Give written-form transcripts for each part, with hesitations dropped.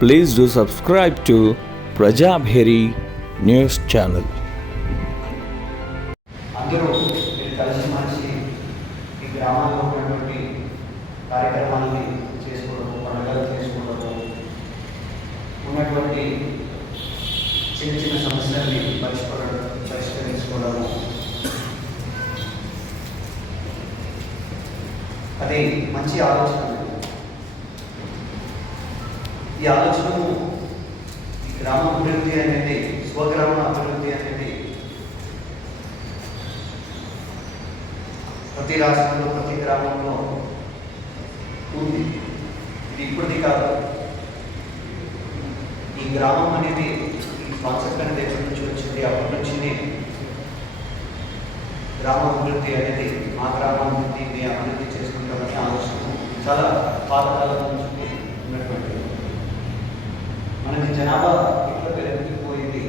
Please do subscribe to Prajabheri News Channel. అందరూ మీరు కలిసి మనిషి ఈ గ్రామాల్లో ఉన్నటువంటి కార్యక్రమాలని చేసుకోవడం, పండుగలు చేసుకోవడం, ఉన్నటువంటి చిన్న చిన్న సమస్యల్ని పరిష్కరించుకోవడము, అది మంచి ఆలోచన. ఈ ఆలోచనము ఈ గ్రామ అభివృద్ధి అనేది, స్వగ్రామ అభివృద్ధి అనేది ప్రతి రాష్ట్రంలో ప్రతి గ్రామంలో ఉంది. ఇది ఇప్పటిది కాదు. ఈ గ్రామం అనేది ఈ కాన్సెప్ట్ అనేది ఎప్పటి నుంచి వచ్చింది, అప్పటి నుంచి గ్రామ అభివృద్ధి అనేది మా గ్రామాభివృద్ధి మీ అభివృద్ధి చేసుకుంటామనే ఆలోచన చాలా పాతకాలం నుంచి ఉన్నటువంటిది. మనకి జనాభా ఇట్లా పెరుగుతుపోయింది,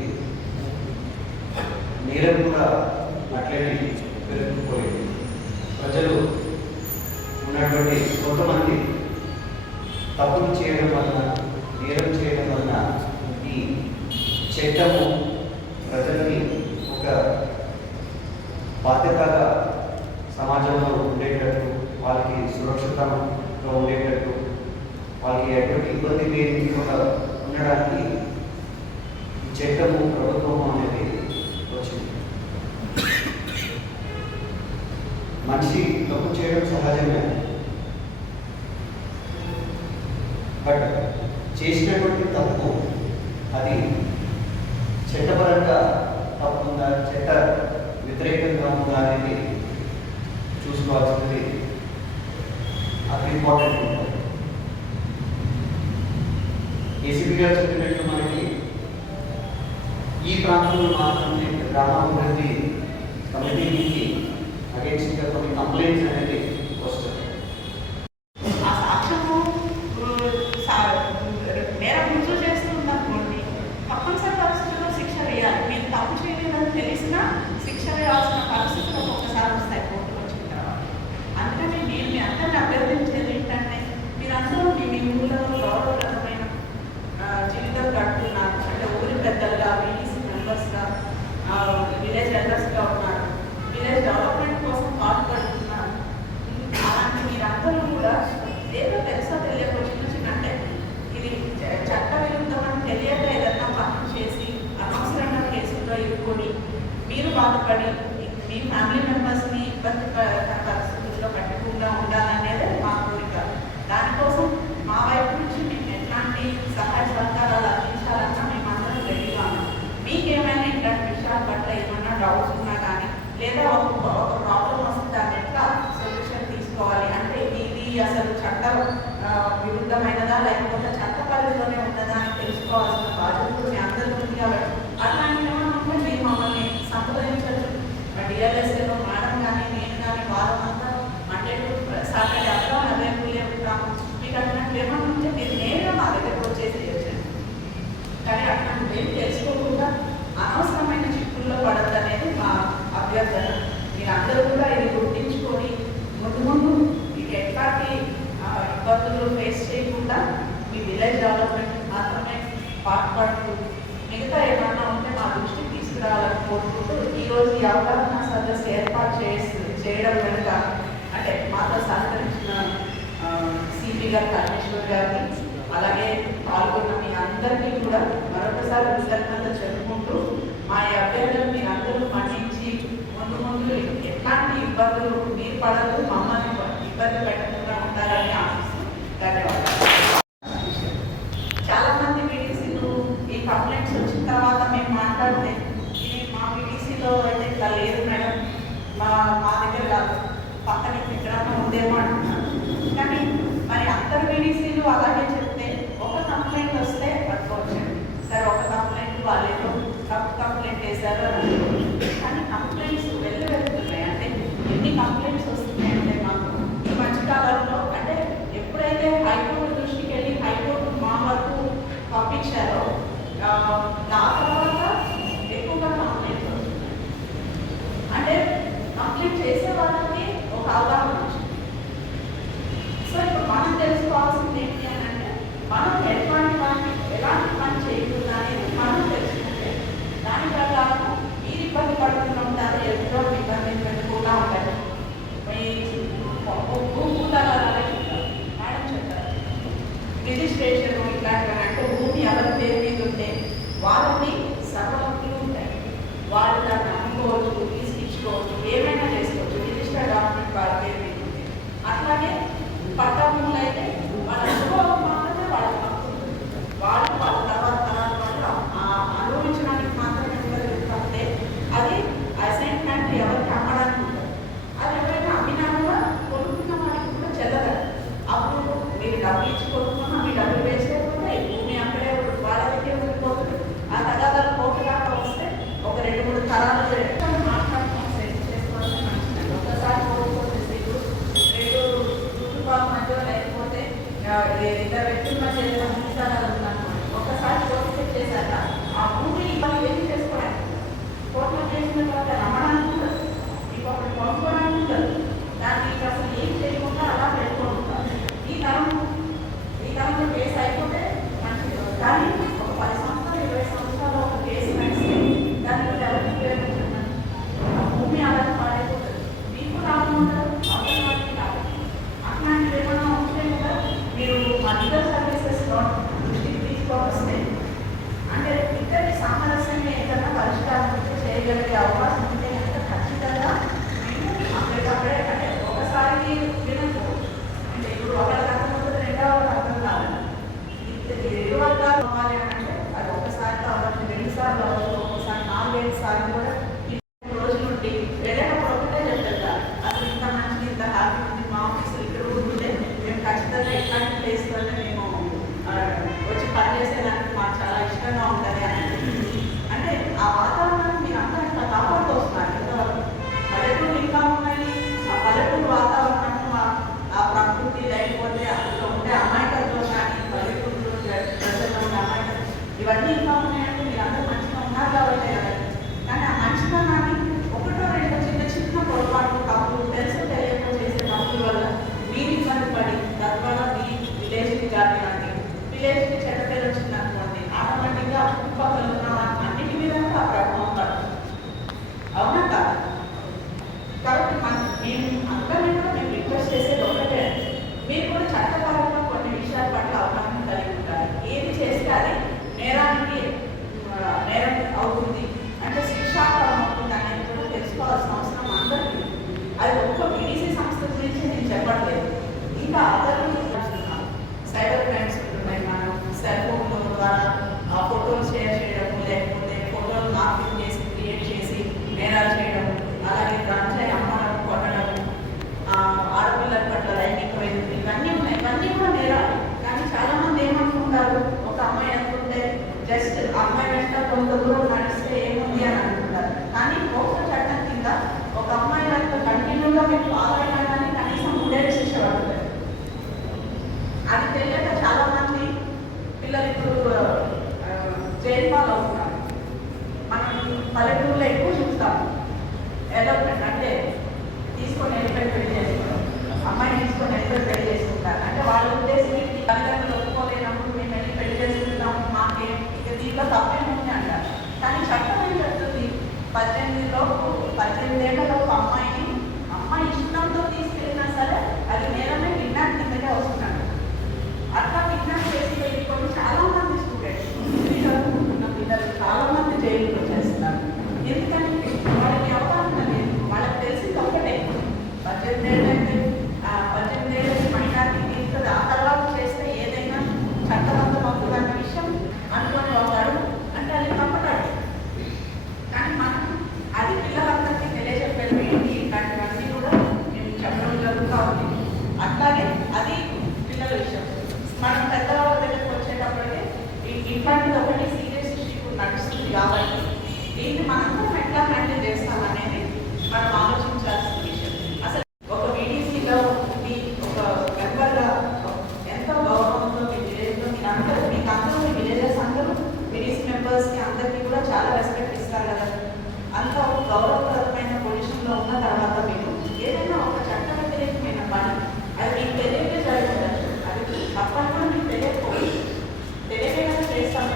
నేరం కూడా అట్లనే పెరుగుతుపోయింది. ప్రజలు ఉన్నటువంటి కొంతమంది తప్పులు చేయడం వలన, నేరం చేయడం వలన ఈ చట్టము ప్రజల్ని ఒక బాధ్యతగా సమాజంలో ఉండేటట్టు, వాళ్ళకి సురక్షితంగా ఉండేటట్టు, వాళ్ళకి ఎటువంటి ఇబ్బంది లేకుండా ఉండడానికి ఈ చట్టము, ప్రభుత్వము అనేది వచ్చింది. మనిషి తప్పు చేయడం సహజమే, బట్ చేసినటువంటి తప్పు అది చట్టపరంగా తప్పు ఉందా, చట్ట వ్యతిరేకంగా ఉందా అనేది చూసుకోవాల్సింది అది ఇంపార్టెంట్ ఉంటుంది. ఏసీపీ గారు చెప్పినట్టు మనకి ఈ ప్రాంతంలో మాత్రమే గ్రామాభివృద్ధి కమిటీకి అగేన్స్ట్గా కొన్ని కంప్లైంట్స్ అనేది వస్తుంది. ఆ సాక్ష్యము నేరం రుజువు చేస్తుందనుకోండి, తప్పనిసరి పరిస్థితుల్లో శిక్ష వేయాలి. మీరు తప్పు చేయలేదని తెలిసినా శిక్ష వేయాల్సిన పరిస్థితులు ఒక్కొక్కసారి వస్తాయి కోర్టుకు వచ్చిన తర్వాత. అందుకని నేను మీ అందరినీ అభ్యర్థించేది ఏంటంటే, మీరందరూ మీ ఊళ్ళో గౌరవప్రదమైన జీవితం గడుపుతున్నారు. అంటే ఊరి పెద్దలుగా, వీసీ మెంబర్స్గా, విలేజ్ ఎల్డర్స్గా ఉన్నారు, విలేజ్ డెవలప్మెంట్ కోసం పాటుపడుతున్నారు. అలాంటి మీరందరూ కూడా ఏదో తెలుసో తెలియక చిన్న చిన్న, అంటే ఇది చట్ట విరుద్ధం అని తెలియక ఏదన్నా పనులు చేసి అనవసరంగా కేసుల్లో ఇరుక్కొని మీరు బాధపడి మీ ఫ్యామిలీ మెంబర్స్ని ఇబ్బంది పరిస్థితుల్లో పెట్టకుండా ఉండాలనేది మా కోరిక. దానికోసం మా వైపు నుంచి మేము ఎట్లాంటి సహాయ సహకారాలు అందించాలన్నా మేమందరం రెడీగా ఉన్నాం. మీకేమైనా ఇట్లాంటి విషయాల పట్ల ఏమైనా డౌట్స్ ఉన్నా కానీ, లేదా ఒక ప్రాబ్లం వస్తే దాన్ని ఎట్లా సొల్యూషన్ తీసుకోవాలి, అంటే ఇది అసలు చట్ట విరుద్ధమైనదా లేకపోతే చట్ట పరిధిలోనే ఉన్నదా అని తెలుసుకోవాల్సిన బాధ్యతలు మీ అందరి ఉంది. కాబట్టి అట్లాంటి ఏమైనా ఉంటే మీరు మమ్మల్ని సంప్రదించవచ్చు. డిఎల్ఎస్ఏలో మేడం కానీ, నేను కానీ వారం అంతా మండే టు సాటర్డే అట్లా అవైలబుల్ ఉంటాము. మీకు అట్లాంటి ఏమైనా ఉంటే మీరు నేరుగా మా దగ్గరకు వచ్చేసేయచ్చు. కానీ అట్లాంటి ఏం తెలుసుకోకుండా అనవసరమైన చిక్కుల్లో పడద్దు అనేది మా అభ్యర్థన. మీరందరూ కూడా ఇది గుర్తించుకొని ముందు మీకు ఎట్లాంటి ఇబ్బందులు ఫేస్ చేయకుండా మీ విలేజ్ డెవలప్మెంట్ మాత్రమే పాటుపడుతూ మిగతా ఏమన్నా ఉంటే మా దృష్టికి తీసుకురావాలని కోరుకుంటూ ఈరోజు ఈ అవగాహన సదస్సు ఏర్పాటు చేయడం వెనుక, అంటే మాతో సహకరించిన సిపి గారు, పరమేశ్వర్ గారిని, అలాగే పాల్గొన్న మీ అందరికీ కూడా మరొకసారి కృతజ్ఞత చెప్పుకుంటూ, మా అభ్యర్థులు మీరందరూ మన్నించి ముందు ఎట్లాంటి ఇబ్బందులు మీరు పడదు, మమ్మల్ని ఇబ్బంది పెట్టకుండా ఉంటారని ఆశిస్తూ ధన్యవాదాలు. చాలా మంది వీడీసీలు ఈ కంప్లైంట్స్ వచ్చిన తర్వాత మేము మాట్లాడితే, మా వీడీసీలో అయితే ఇట్లా లేదు మేడం, మా దగ్గర కాదు, పక్కన ఎక్కడన్నా ఉందేమో అంటున్నారు. కానీ మరి అందరు వీడీసీలు అలాగే చెప్తే ఒక కంప్లైంట్ వస్తే పట్టుకోవచ్చండి. సరే, ఒక కంప్లైంట్ వాళ్ళేదో తప్పు కంప్లైంట్ వేశారు అని అనుకోండి. కానీ కంప్లైంట్స్ వెళ్తున్నాయి. అంటే ఎన్ని కంప్లైంట్స్ వస్తున్నాయంటే మాకు ఈ మధ్యకాలంలో, అంటే ఎప్పుడైతే హైకోర్టు ఎలాంటి పని చేయకూడదు అనేది మనం తెలుసుకుంటే దాని ప్రకారం మీరు ఇబ్బంది పడుతూ ఉంటారు, ఎదురో ఇబ్బంది పెట్టుకుంటూ ఉంటారు. మేడం చెప్పారు రిజిస్ట్రేషన్ ఇట్లాంటివి అంటే భూమి ఎవరి పేరు మీద ఉంటే వాళ్ళని సర్వహక్కులు ఉంటాయి. వాళ్ళు దాన్ని అమ్ముకోవచ్చు, తీసుకిచ్చుకోవచ్చు, ఏమైనా చేసుకోవచ్చు. రిజిస్టర్ డాక్యుమెంట్ వాళ్ళ పేరు మీద ఉంది. అట్లాగే పట్టా భూములు అయితే వాళ్ళ అనుభవం మాత్రమే వాళ్ళ హక్కు ఉంటుంది. వాళ్ళు వాళ్ళ తర్వాత వాళ్ళు అనుభవించడానికి మాత్రమే ఉంటే అది అసైన్మెంట్ ఎవరికి అమ్మడానికి ఉంటుంది. అది ఎవరైనా అమ్మినా కూడా కొనుక్కున్న వాడికి కూడా చెల్లదు. అప్పుడు మీరు డబ్బు ఇచ్చి కొనుక్కున్నా మీ డబ్బులు వేస్ట్ అయిపోతాయి, భూమి అక్కడే వాళ్ళ దగ్గర ఉండిపోతుంది. ఆ తగాదాలు కోర్టు దాకా వస్తే ఒక 2-3 తరాలు మాట్లాడుకొని సెట్ చేసుకోవాల్సిన మంచిది. ఒకసారి కోరుకోవచ్చు రెండు కుటుంబాల మధ్య లేకపోతే ఇద్దరు వ్యక్తుల మధ్య సంస్థానాలు ఉన్నారనుకోండి, ఒకసారి కోర్టు సెట్ చేశాక ఆ భూమి వాళ్ళు ఏం చేసుకోవడానికి కోర్టులో చేసిన తర్వాత రమ్మడానికి ఉండదు, ఇంకొకటి కొనుక్కోవడానికి ఉండదు. దాన్ని అసలు ఏం చేయకుండా అలా పెట్టుకుంటారు. ఈ తరంలో కేసు అయిపోతే మంచిది. కానీ ఒక 10 సంవత్సరాలు 20 సంవత్సరాలు ఒక కేసు నడిస్తే దానిలో ఎవరికి ఉపయోగించండి, భూమి అలా పాడైపోతుంది. మీకు లాభం ఉండదు, అవతల వారికి లాభం. అట్లాంటివి ఏమైనా ఉంటే కూడా మీరు మా లీగల్ సర్వీసెస్లో దృష్టికి తీసుకొస్తే అంటే ఇద్దరి సామరస్యంగా ఏదైనా పరిష్కారం చేయగలిగే అవకాశం ఉంటే కనుక ఖచ్చితంగా మేము అక్కడికక్కడే అంటే ఒకసారికి వినకపోవచ్చు. అంటే ఇప్పుడు ఒకరికి అర్థం అవుతుంది, రెండవ అర్థం కావాలి. ఇరు వర్గాలు అవ్వాలి అని అంటే అది ఒకసారి కావచ్చు, 2 సార్లు అవ్వచ్చు, ఒకసారి 4-5 సార్లు కూడా రోజు నుండి వెళ్ళేటప్పుడు ఒకటే చెప్తారు. అసలు ఇంత మంచిది, ఇంత హ్యాపీ ఉంది, మా ఆఫీసులు ఇక్కడ ఉంటుంటే మేము ఖచ్చితంగా ఇట్లాంటి ప్లేస్లోనే మేము వచ్చి పనిచేసేదానికి మాకు చాలా ఇష్టంగా ఉంటుంది అని. అంటే ఆ వాతావరణాన్ని మీరు అంతా ఇట్లా కాపాడుతూ వస్తున్నారు. ఇంతవరకు పల్లెటూరు ఇంకా ఉన్నాయి. ఆ పల్లెటూరు వాతావరణం, ఆ ప్రకృతి, లేకపోతే అందులో ఉండే అమాయకత్వం కానీ పల్లెటూరు ప్రజల్లో ఉండే అమాయకత్వం ఇవన్నీ ఇంకా ఉన్నాయంటే మీరు అందరూ మంచిగా ఉన్నారు కాబట్టి కదా. కానీ ఆ మంచితనాన్ని 1-2 చిన్న పొరపాట్లు, తప్పులు తెలుసు తెలియక చేసే తప్పుల వల్ల మీరు ఇబ్బంది పడి తద్వారా మీ విలేజ్కి కానివ్వండి, విలేజ్కి చెడ్డ పేరు వచ్చిందనుకోండి, ఆటోమేటిక్గా చుట్టుపక్కల ఉన్న అన్నిటి మీద ఆ ప్రభావం పడుతుంది. అవునా కాదు? కాబట్టి మేము అందరినీ కూడా మేము రిక్వెస్ట్ చేసేది ఒకటే, మీరు కూడా చట్టపరంగా కొన్ని విషయాల పట్ల అవగాహన కలిగి ఉండాలి. ఏది చేస్తే అది నేరం అవుతుంది అంటే శిక్షాపరం అవుతుంది అనేది కూడా తెలుసుకోవాల్సిన అవసరం అందరికీ. అది ఒక్క బీడీసీ సంస్థ గురించి నేను చెప్పట్లేదు, ఇంకా అందరూ సైబర్ క్రైమ్స్ ఉంటున్నాయి. మనం సెల్ ఫోన్ల ద్వారా ఫోటోలు షేర్ చేయడము, లేకపోతే ఫోటోలు మార్పింగ్ చేసి క్రియేట్ చేసి నేరాలు చేయడం, అలాగే గంజాయి అమ్మడం, కొట్టడం, ఆడపిల్లల పట్ల లైంగిక వేధింపులు, ఇవన్నీ ఉన్నాయి. ఇవన్నీ కూడా నేరాలు. కానీ చాలా మంది ఏమనుకుంటారు, ఒక అమ్మాయి అనుకుంటే జస్ట్ అమ్మాయి వెంట కొంత దూరం నడిస్తే ఏముంది అని అనుకుంటారు. కానీ పోక్సో చట్టం కింద ఒక అమ్మాయి వెంట కంటిన్యూగా మీకు ఫాలో అయినా కానీ కనీసం 3 ఏళ్ళు శిక్ష పడుతుంది. అది తెలియక చాలా మంది పిల్లలు ఇప్పుడు జైలు పాలు అవుతున్నారు. మనం పల్లెటూరులో ఎక్కువ చూస్తాం. డెవలప్మెంట్ అంటే తీసుకొని వెళ్ళిపోయి పెళ్లి చేసుకోవడం, అమ్మాయిని తీసుకొని వెళ్ళిపోయి పెళ్లి చేసుకుంటారు. అంటే వాళ్ళ ఉద్దేశం ఏంటి, తల్లిదండ్రులు ఒప్పుకోలేనప్పుడు మేము వెళ్ళి పెళ్లి చేసుకుంటాం, మాకేం ఇక దీంట్లో తప్పేముంది అంటారు. కానీ చట్టం ఏం చెప్తుంది, 18 ఏళ్లలోపు అమ్మాయి ఇష్టంతో తీసుకెళ్ళినా సరే అది నేరమే, కిడ్నాప్ కిందకే వస్తున్నాడు. అట్లా కిడ్నాప్ చేసి వెళ్ళిపోయి చాలా మంది స్టూడెంట్స్, చదువుకుంటున్న పిల్లలు చాలా మంది జైలుకి వచ్చేస్తున్నారు. ఎందుకని వాళ్ళకి అవగాహన లేదు. వాళ్ళకి తెలిసింది ఒకటే, 18 ఏళ్ళకి మైనారిటీ తీస్తుంది, ఆ తర్వాత చేస్తే ఏదైనా చట్టబద్ధం అవుతుంది అన్న విషయం అనుకొని వస్తాడు. అంటే అది తప్పటాడు. కానీ మనం అది పిల్లలందరికీ తెలియజెప్పేది ఏంటి, ఇట్లాంటివన్నీ కూడా మేము చెప్పడం జరుగుతూ ఉంది. అట్లాగే అది పిల్లల విషయం. మనం పెద్దవాళ్ళ దగ్గరకు వచ్చేటప్పటికే ఇట్లాంటిది ఒకటి సీరియస్ ఇష్యూ నడుస్తుంది కాబట్టి దీన్ని మనందరం ఎట్లా హ్యాండిల్ చేస్తామనేది మనం ఆలోచించాల్సిన విషయం. అసలు ఒక వీడీసీలో మీ ఒక మెంబర్గా ఎంతో గౌరవంతో మీ విలేజ్లో మీకు అందరూ మీ విలేజెస్ అందరూ వీడీసీ మెంబర్స్కి అందరికీ కూడా చాలా రెస్పెక్ట్ ఇస్తారు కదా. అంత ఒక గౌరవప్రదమైన పొజిషన్లో ఉన్న తర్వాత మీరు ఏదైనా ఒక చట్ట వ్యతిరేకమైన పని అది మీకు తెలియకే జరుగుతుంది. అది తప్పని కూడా మీకు తెలియకపోవచ్చు, తెలియకుండా చేస్తాం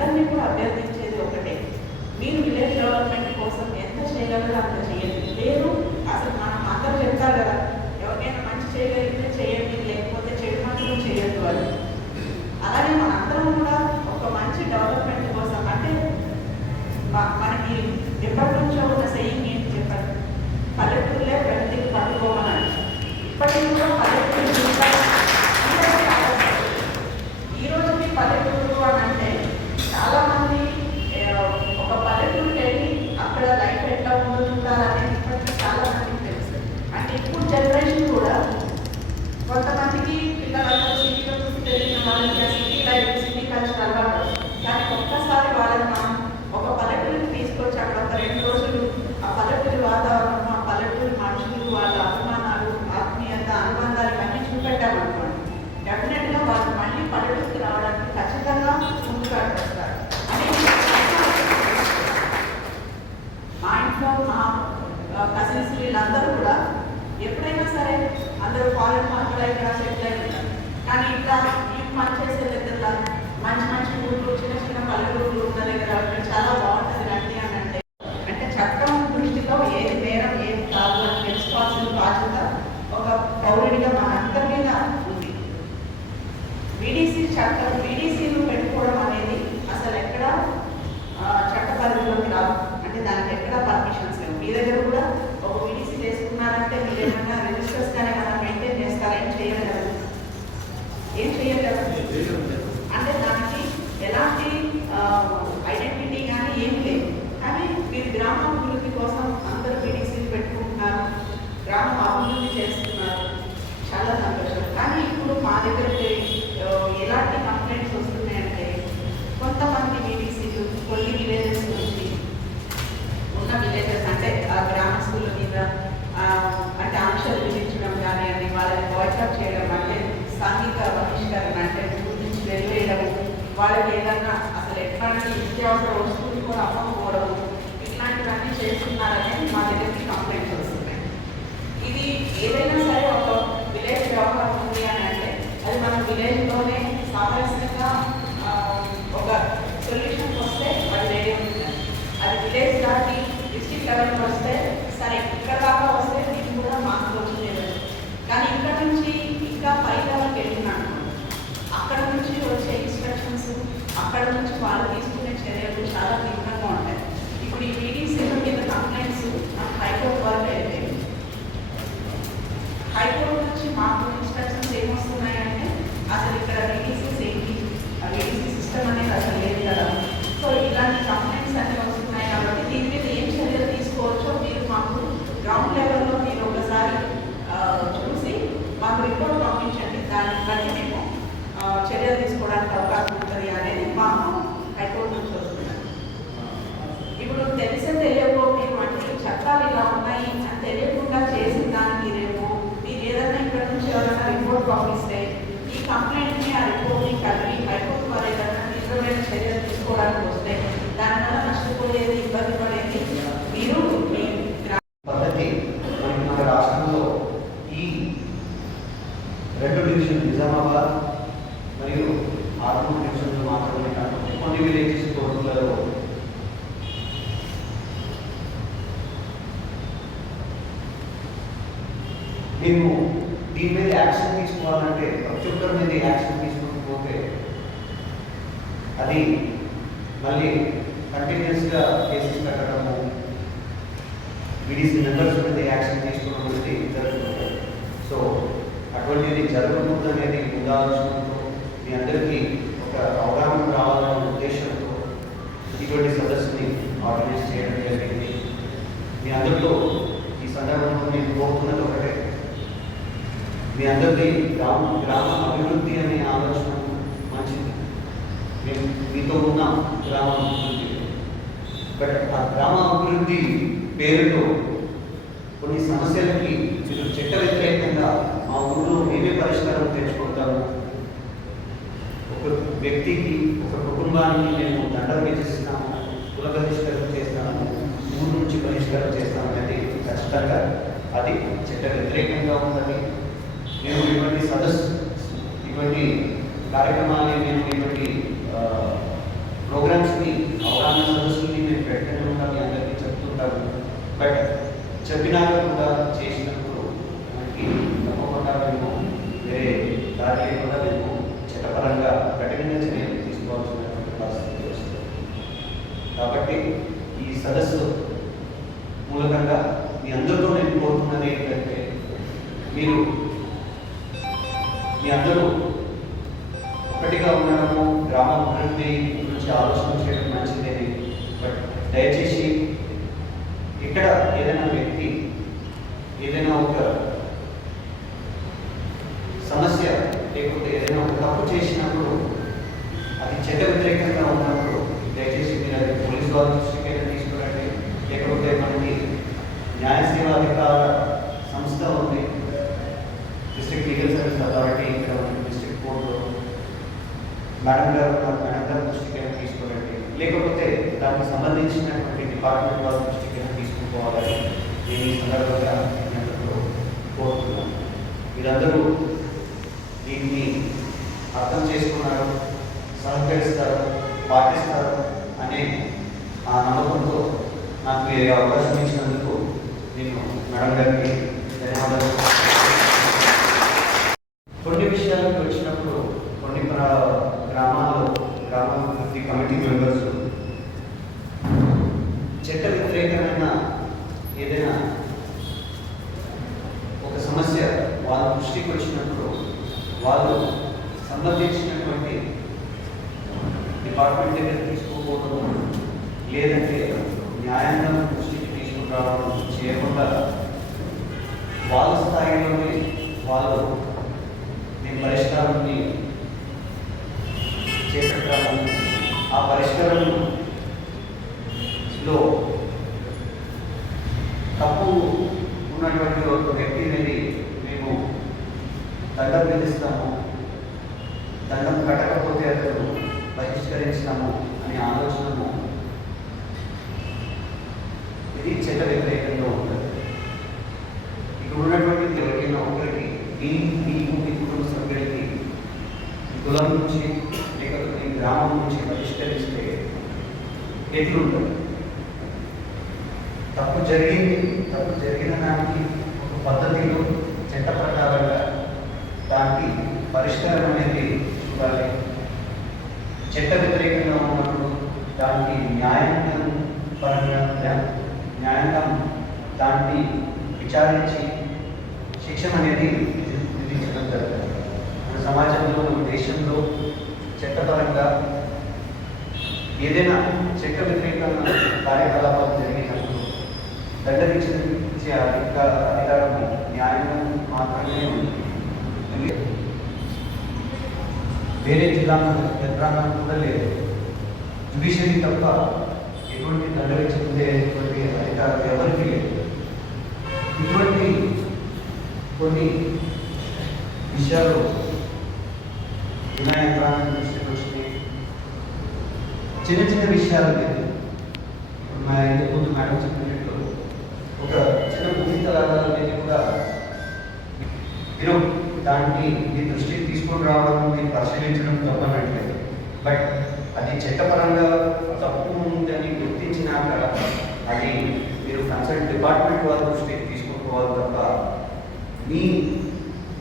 అందరినీ కూడా అభ్యర్థించేది ఒకటే, మీరు విలేజ్ డెవలప్మెంట్ కోసం ఎంత చేయగలరో అంత చేయండి. లేదు అసలు మనం అందరూ చెప్తారు కదా, ఎవరికైనా మంచి చేయగలిగితే చేయండి, లేకపోతే చెడు మాత్రం చేయొద్దు అని. అలాగే మనందరం కూడా ఒక మంచి డెవలప్మెంట్ కోసం, అంటే మనకి ఎప్పటి నుంచో ఉన్న సెయింగ్ ఏంటి చెప్పండి, పల్లెటూరులే ప్రగతికి పట్టుకోమని. ఇప్పటికీ కూడా పల్లెటూరు ఈ రోజుకి పల్లెటూరు అని అంటే చాలామంది ఒక పల్లెటూరుకి వెళ్ళి అక్కడ లైఫ్ ఎట్లా ఉంటుంటారనేది ఇప్పటికీ చాలా మందికి తెలుసు. అంటే ఇప్పుడు జనరేషన్ కూడా కొంతమందికి పిల్లలందరూ సిటీలో చూసి తెలిసిన వాళ్ళకి సిటీ లైఫ్, సిటీ కల్చర్ అలవాటు. కానీ ఒక్కసారి వాళ్ళని మనం ఒక పల్లెటూరుకి తీసుకొచ్చి అక్కడ ఒక 2 రోజులు ఆ పల్లెటూరి వాతావరణం, ఆ పల్లెటూరి మనుషులు, వాళ్ళ అభిమానాలు, ఆత్మీయత, అనుబంధాలు ఇవన్నీ చూపెట్టామనుకోండి, డెఫినెట్గా వాళ్ళు మళ్ళీ పల్లెటూరుకి రావడానికి ఖచ్చితంగా ముందుకు అడ్డొస్తారు. మా ఇంట్లో మా కజిన్స్ వీళ్ళందరూ కూడా ఎప్పుడైనా సరే అందరూ ఫారెన్ మార్కెట్ ఇక్కడ సెటిల్ అయి ఉంటారు. కానీ ఇట్లా ఈ పని చేసే దగ్గర మంచి మంచి ఊళ్ళు, చిన్న చిన్న పల్లెటూళ్ళు ఉన్న దగ్గర చాలా బాగుంటుంది రండి అని అంటే చట్టం దృష్టిలో ఏది నేరం ఏది కాదు అని తెలుసుకోవాల్సిన బాధ్యత ఒక పౌరుడిగా మనందరి మీద ఉంది. వీడీసీ చట్టం, వీడీసీలు పెట్టుకోవడం అనేది అసలు ఎక్కడ చట్ట పరిధిలోకి రాదు. అంటే దానికి ఎక్కడ పర్మిషన్స్ లేవు. మీ దగ్గర కూడా ఒక వీడీసీ చేసుకున్నారంటే మీరు ఏమైనా రిజిస్టర్స్ కానీ మనం మెయింటైన్ చేస్తారా? ఏం చేయాలి కదా, ఏం చేయాలి కదా. అంటే దానికి ఎలాంటి ఐడెంటిటీ కానీ ఏం లేదు. కానీ మీరు గ్రామాభివృద్ధి కోసం అందరూ వీడీసీలు పెట్టుకుంటున్నారు, గ్రామం అభివృద్ధి చేస్తున్నారు, చాలా సంతోషం. కానీ ఇప్పుడు మా దగ్గరికి ఎలాంటి కంప్లైంట్స్ వస్తున్నాయంటే, కొంతమంది వీడీసీలు కొన్ని విలేజెస్ నుంచి ఉన్న విలేజెస్ అంటే ఆ గ్రామ స్కూళ్ళ మీద అంటే ఆంక్షలు విధించడం కానీ అని, వాళ్ళని బాయ్కాట్ చేయడం, అంటే సాంఘిక బహిష్కరణ, అంటే గురించి వెలివేయడం, వాళ్ళకి ఏదన్నా అసలు ఎట్లాంటి నిత్యావసర వస్తువులు కూడా అమ్మకపోవడం, ఇట్లాంటివన్నీ చేస్తున్నారనేది మా దగ్గరికి కంప్లైంట్స్ వస్తున్నాయి. ఇది ఏదైనా సరే ఒక విలేజ్ వ్యవహారం ఉంది అని అంటే అది మన విలేజ్లోనే సామరస్యంగా ఒక సొల్యూషన్ వస్తే అది వేరే ఉంటుంది. అది విలేజ్ దాటి డిస్ట్రిక్ట్ లెవెల్కి వస్తే సరే, ఇక్కడ దాకా వస్తే దీన్ని కూడా మాకు వచ్చింది. కానీ ఇక్కడ నుంచి ఇంకా పై లెవెల్కి వెళ్ళినాను, అక్కడ నుంచి వచ్చే ఇన్స్ట్రక్షన్స్, అక్కడ నుంచి వాళ్ళు తీసుకునే చర్యలు చాలా భిన్నంగా ఉంటాయి. ఇప్పుడు ఈ వీడీసీల మీద కంప్లైంట్స్ హైకోర్టు వరకు వెళ్తాయి. హైకోర్టు నుంచి మాకు ఇన్స్ట్రక్షన్స్ ఏమొస్తున్నాయంటే అసలు ఇక్కడ వీడీసీస్ ఏంటి, ఆ వీడీసీ సిస్టమ్ అనేది అసలు లేదు కదా. సో ఇలాంటి కంప్లైంట్స్ అన్నీ వస్తున్నాయి కాబట్టి దీని మీద ఏం చర్యలు తీసుకోవచ్చో మీరు మాకు గ్రౌండ్ లెవెల్లో మీరు ఒకసారి చూసి మాకు రిపోర్ట్ పంపించండి. దాన్ని బట్టి మేము చర్యలు తీసుకోవడానికి అవకాశం ఉంటుంది అనేది మాకు హైకోర్టు నుంచి వస్తున్నాయి. ఇప్పుడు తెలిసే తెలియకో మీరు అంటే చట్టాలు ఇలా ఉన్నాయి అని తెలియకుండా చేసిన దానికి రేపు మీరు ఏదైనా ఇక్కడ నుంచి ఎవరైనా రిపోర్ట్ పంపిస్తే ఈ కంప్లైంట్ని ఆ రిపోర్ట్ని కలిపి హైకోర్టు వారు ఏదైనా తీవ్రమైన చర్యలు తీసుకోవడానికి వస్తే దానివల్ల నష్టపోయేది, ఇబ్బంది పడేది మీరు మీ పద్ధతి. మన రాష్ట్రంలో ఈ 2 డివిజన్ నిజామాబాద్ మరియు ఆర్మూర్ డివిజన్లు మాత్రమే కాకుండా కొన్ని విలేజెస్ కోర్టులలో మేము దీని మీద యాక్షన్ తీసుకోవాలంటే ప్రతి ఒక్కరి మీద యాక్షన్ తీసుకోకపోతే అది మళ్ళీ కంటిన్యూస్గా కేసెస్ కట్టడము, వీడీసీ మెంబర్స్ మీద యాక్షన్ తీసుకోవడం అనేది జరుగుతుంది. సో అటువంటిది జరగకూడదు అనేది ఉదాహరణతో మీ అందరికీ ఒక అవగాహన రావాలనే ఉద్దేశంతో ఇటువంటి సదస్సుని ఆర్గనైజ్ చేయడం జరిగింది. మీ అందరితో ఈ సందర్భంలో నేను కోరుతున్నది ఒకటే, మీ అందరికీ గ్రామ అభివృద్ధి అనే ఆలోచన మంచిది. మేము మీతో ఉన్న గ్రామ అభివృద్ధి, బట్ ఆ గ్రామ అభివృద్ధి పేరుతో కొన్ని సమస్యలకి మీరు చట్ట వ్యతిరేకంగా మా ఊళ్ళో మేమే పరిష్కారం తెచ్చుకుంటాము, ఒక వ్యక్తికి ఒక కుటుంబానికి మేము దండలు విధిస్తాము, కుల బహిష్కరణ చేస్తాము, ఊరు నుంచి బహిష్కరణ చేస్తాము అనేది ఖచ్చితంగా అది చట్ట వ్యతిరేకంగా ఉన్నది. మేము ఇటువంటి సదస్సు, ఇటువంటి కార్యక్రమాన్ని మేము ఇటువంటి ప్రోగ్రామ్స్ని అవగాహన సదస్సుని మేము పెట్టనే ఉంటాం, మీ అందరికీ చెప్తుంటాము. బట్ చెప్పినాక కూడా చేసినప్పుడు మనకి తప్పకుండా మేము వేరే దారి లేకుండా మేము చట్టపరంగా కఠినంగా చర్యలు తీసుకోవాల్సినటువంటి పరిస్థితి వస్తుంది. కాబట్టి ఈ సదస్సు మూలకంగా మీ అందరితో నేను కోరుతున్నది ఏంటంటే, మీరు మీ అందరూ ఒకటిగా ఉండడము, గ్రామ అభివృద్ధి గురించి ఆలోచన చేయడం మంచిదని. బట్ దయచేసి ఇక్కడ ఏదైనా వ్యక్తి ఏదైనా ఒక సమస్య లేకపోతే ఏదైనా ఒక తప్పు చేసినప్పుడు, అది చట్ట వ్యతిరేకంగా ఉన్నప్పుడు దయచేసి మీరు అది పోలీసు వారి దృష్టికైనా తీసుకురండి, లేకపోతే మనకి న్యాయ సేవా అధికార సంస్థ ఉంది, డిస్ట్రిక్ట్ లీగల్ సర్వీస్ అథారిటీ, ఇక్కడ మనకి డిస్ట్రిక్ట్ కోర్టులో మేడం గారు దృష్టికైనా తీసుకురండి, లేకపోతే దానికి సంబంధించినటువంటి డిపార్ట్మెంట్ వాళ్ళ దృష్టికైనా తీసుకుపోవాలని నేను ఈ సందర్భంగా కోరుతున్నాను. మీరందరూ దీన్ని అర్థం చేసుకున్నారు, సహకరిస్తారు, పాటిస్తారు అనే ఆ నమ్మకంతో నాకు ఈ అవకాశం ఇచ్చినందుకు నేను మేడం గారికి ధన్యవాదాలు. కొన్ని విషయాలకు వచ్చినప్పుడు కొన్ని గ్రామాల్లో గ్రామాభివృద్ధి కమిటీ మెంబర్స్ చట్ట వ్యతిరేకమైన ఏదైనా ఒక సమస్య వాళ్ళ దృష్టికి వచ్చినప్పుడు వాళ్ళు సంబంధించినటువంటి డిపార్ట్మెంట్ దగ్గర తీసుకోకపోవడం, లేదంటే న్యాయంగా దృష్టికి తీసుకురావడం చేయకుండా వాళ్ళ స్థాయిలోనే వాళ్ళు నేను పరిష్కారాన్ని చేపట్టాలని, ఆ పరిష్కారంలో తప్పు ఉన్నటువంటి ఒక వ్యక్తి అనేది మేము దండం విధిస్తాము, దండం కట్టకపోతే అతను బహిష్కరించినాము అనే ఆలోచనము ఇది చట్ట వ్యతిరేకంగా ఉంటుంది. ఇక్కడ ఉన్నటువంటి ఎవరికైనా ఒకరికి మీకు మీ కుటుంబ సభ్యులకి కులం నుంచి లేకపోతే గ్రామం నుంచి బహిష్కరిస్తే ఎట్లుంటుంది? తప్పు జరిగిన దానికి ఒక పద్ధతిలో చట్ట ప్రకారంగా దానికి పరిష్కారం అనేది చూడాలి. చట్ట వ్యతిరేకంగా ఉన్నప్పుడు దానికి న్యాయంగా దాన్ని విచారించి శిక్షణ అనేది విధించడం జరుగుతుంది. మన సమాజంలో, మన దేశంలో చట్టపరంగా ఏదైనా చట్ట వ్యతిరేకంగా కార్యకలాపాలు జరిగినప్పుడు దండనిచ్చే అధికారం న్యాయం మాత్రమే ఉంది. వేరే జిల్లా యంత్రాంగం కూడా లేదు. జ్యుడిషియరీ తప్ప ఎటువంటి దండవించేటువంటి అధికారం ఎవరికి లేదు. ఇటువంటి కొన్ని విషయాలు న్యాయ యంత్రాంగం దృష్టికి వచ్చినాయి. చిన్న చిన్న విషయాలు లేదు. ముందు మేడం చెప్పినట్లు ఒక చిన్న భూమి తగాదాలు అనేది కూడా మీరు దాన్ని మీ దృష్టికి తీసుకొని రావడం, మీరు పరిశీలించడం తప్పనట్లేదు. బట్ అది చట్టపరంగా తప్పు ఉందని గుర్తించినాక అది మీరు కన్సల్ట్ డిపార్ట్మెంట్ వాళ్ళ దృష్టికి తీసుకుపోవాలి తప్ప మీ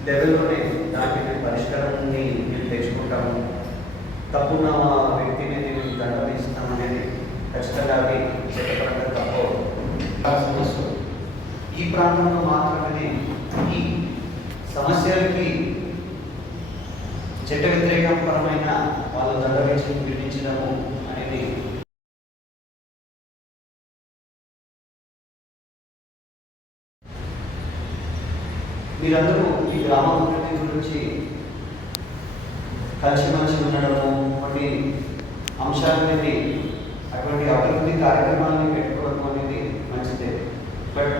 లెవెల్లోనే దానికి మేము పరిష్కారాన్ని మేము తెచ్చుకుంటాము, తప్పున్న వ్యక్తి మీద మేము దండం ఇస్తాం అనేది ఖచ్చితంగా అది చట్టపరంగా తప్పు. సమస్య ఈ ప్రాంతంలో మాత్రమే ఈ సమస్యలకి చట్ట వ్యతిరేకపరమైన వాళ్ళ దండవేసి విధించడము అనేది మీరందరూ ఈ గ్రామాభివృద్ధి గురించి కలిసిమెలిసి ఉండడము, కొన్ని అంశాలనేది అటువంటి అభివృద్ధి కార్యక్రమాలని పెట్టుకోవడం అనేది మంచిదే. బట్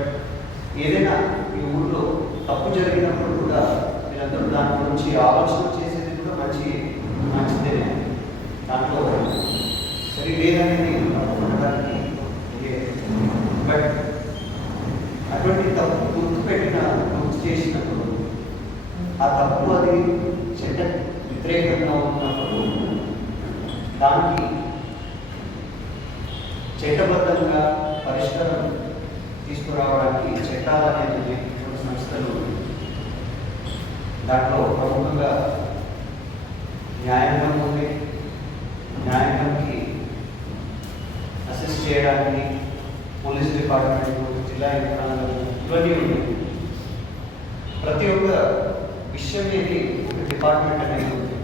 ఏదైనా ఈ ఊళ్ళో తప్పు జరిగినప్పుడు కూడా మీరందరూ దాని గురించి ఆలోచన చేసేది కూడా మంచిదే. దాంట్లో సరి లేదనేది ఉండడానికి బట్ అటువంటి తప్పు గుర్తు చేసినప్పుడు ఆ తప్పు అది చట్ట వ్యతిరేకంగా ఉన్నప్పుడు దానికి చట్టబద్ధంగా పరిష్కారం తీసుకురావడానికి చట్టాలు అనేది కొన్ని సంస్థలు దాంట్లో ప్రముఖంగా న్యాయంగం ఉంది. న్యాయంగంకి అసిస్ట్ చేయడానికి పోలీస్ డిపార్ట్మెంట్, జిల్లా యంత్రాంగం ఇవన్నీ ఉన్నాయి. ప్రతి ఒక్క విషయం అనేది ఒక డిపార్ట్మెంట్ అనేది ఉంది.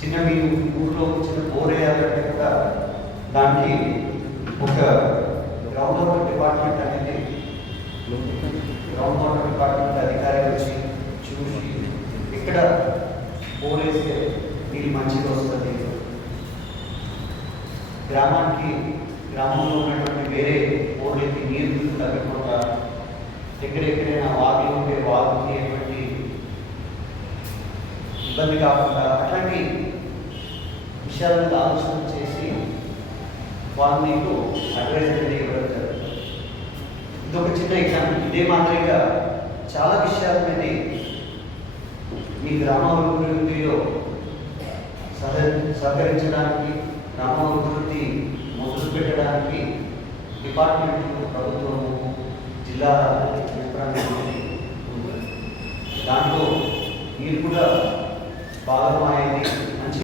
చిన్న మీ ఊళ్ళో చిన్న బోర్ వేయాలంటే కూడా దానికి ఒక గ్రౌండ్ వాటర్ డిపార్ట్మెంట్ అనేది గ్రౌండ్ వాటర్ డిపార్ట్మెంట్ అధికారి వచ్చి చూసి ఇక్కడ బోర్ వేస్తే నీళ్ళు మంచిగా వస్తుంది, గ్రామంలో ఉన్నటువంటి వేరే బోర్లకి నీరు తగ్గకుండా ఎక్కడెక్కడైనా వాగులు ఉంటే వాగుకి ఎటువంటి ఇబ్బంది కాకుండా అట్లాంటి విషయాలను ఆలోచన చేసి వాళ్ళు మీకు అడ్వైజ్ అనేది ఇవ్వడం జరుగుతుంది. ఇది ఒక చిన్న ఎగ్జాంపుల్. ఇదే మాదిరిగా చాలా విషయాలు అనేది మీ గ్రామాభివృద్ధిలో సహకరించడానికి, గ్రామాభివృద్ధి మొదలు పెట్టడానికి డిపార్ట్మెంట్లు, ప్రభుత్వము, జిల్లా యంత్రాంగం ఉంది. దాంట్లో మీరు కూడా భాగమయ్యేది మంచి